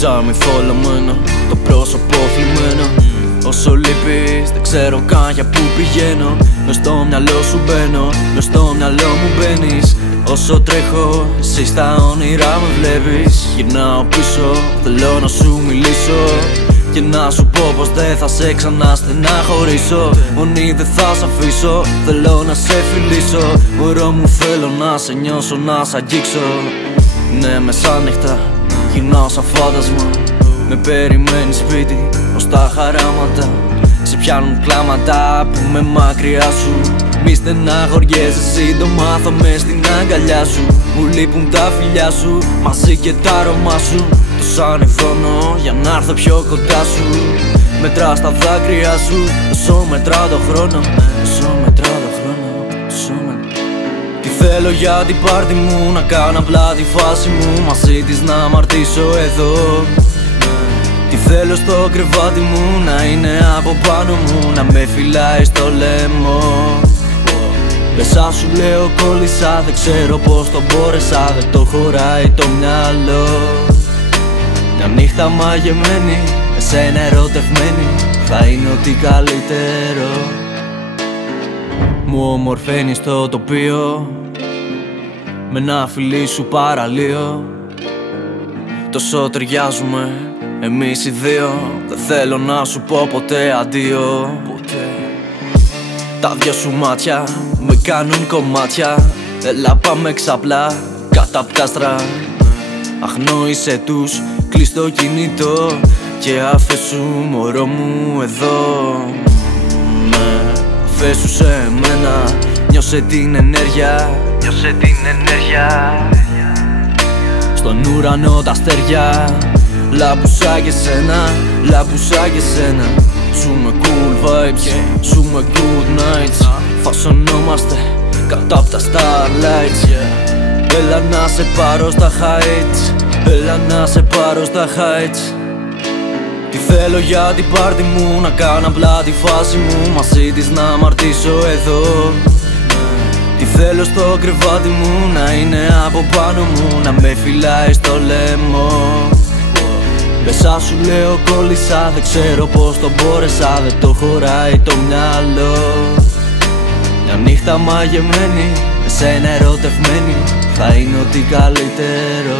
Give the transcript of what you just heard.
τζάμι θολωμένο, το πρόσωπο φλιμμένο. Όσο λείπεις δεν ξέρω καν για πού πηγαίνω. Μες στο μυαλό σου μπαίνω, μες στο μυαλό μου μπαίνεις. Όσο τρέχω, εσύ στα όνειρά με βλέπεις. Γυρνάω πίσω, θέλω να σου μιλήσω και να σου πω πως δεν θα σε ξανά στεναχωρήσω. Μόνη δεν θα σ' αφήσω, θέλω να σε φιλήσω. Μωρό μου θέλω να σε νιώσω, να σ' αγγίξω. Ναι, μεσάνυχτα γυρνάω σαν φάντασμα. Με περιμένει σπίτι ως τα χαράματα. Σε πιάνουν κλάματα που με μακριά σου. Μη στεναχωριέσαι, σύντομα θα με στην αγκαλιά σου. Μου λείπουν τα φιλιά σου, μαζί και τα αρώμα σου. Το ανεβώνω για να έρθω πιο κοντά σου. Μετράς τα δάκρυα σου, όσο μετράω το χρόνο. Όσο μετράω το χρόνο, όσο μετράω. Τι θέλω για την πάρτι μου, να κάνω απλά τη φάση μου. Μαζί της να αμαρτήσω εδώ. Τι θέλω στο κρεβάτι μου, να είναι από πάνω μου, να με φυλάει στο λαιμό. Μέσα σου λέω κόλλησα, δεν ξέρω πως το μπόρεσα. Δεν το χωράει το μυαλό. Μια νύχτα μαγεμένη, με σένα ερωτευμένη, θα είναι ό,τι καλύτερο. Μου ομορφαίνεις το τοπίο, με ένα φιλί σου παραλίο. Τόσο ταιριάζουμε εμείς οι δύο, δεν θέλω να σου πω ποτέ αντίο. Τα δυο σου μάτια με κάνουν κομμάτια. Έλα πάμε ξαπλά κάτω απ' τα άστρα. Αγνόησε τους, κλείς το κινητό και αφήσου μωρό μου εδώ. Ναι, αφήσου σε μένα, νιώσε την ενέργεια. Νιώσε την ενέργεια. Στον ουρανό τα αστέρια, λάμπουσα και σένα, λάμπουσα και σένα. Ζούμε cool vibes, ζούμε good nights. Φασωνόμαστε κάτω απ' τα starlights. Έλα να σε πάρω στα heights, έλα να σε πάρω στα heights. Τι θέλω για την πάρτι μου, να κάνω απλά τη φάση μου. Μαζί της να αμαρτήσω εδώ. Τι θέλω στο κρεβάτι μου, να είναι από πάνω μου, να με φυλάει στο λαιμό. Μέσα σου λέω κόλλησα, δεν ξέρω πως το μπόρεσα. Δεν το χωράει το μυαλό. Μια νύχτα μαγεμένη, με σένα ερωτευμένη, θα είναι ό,τι καλύτερο.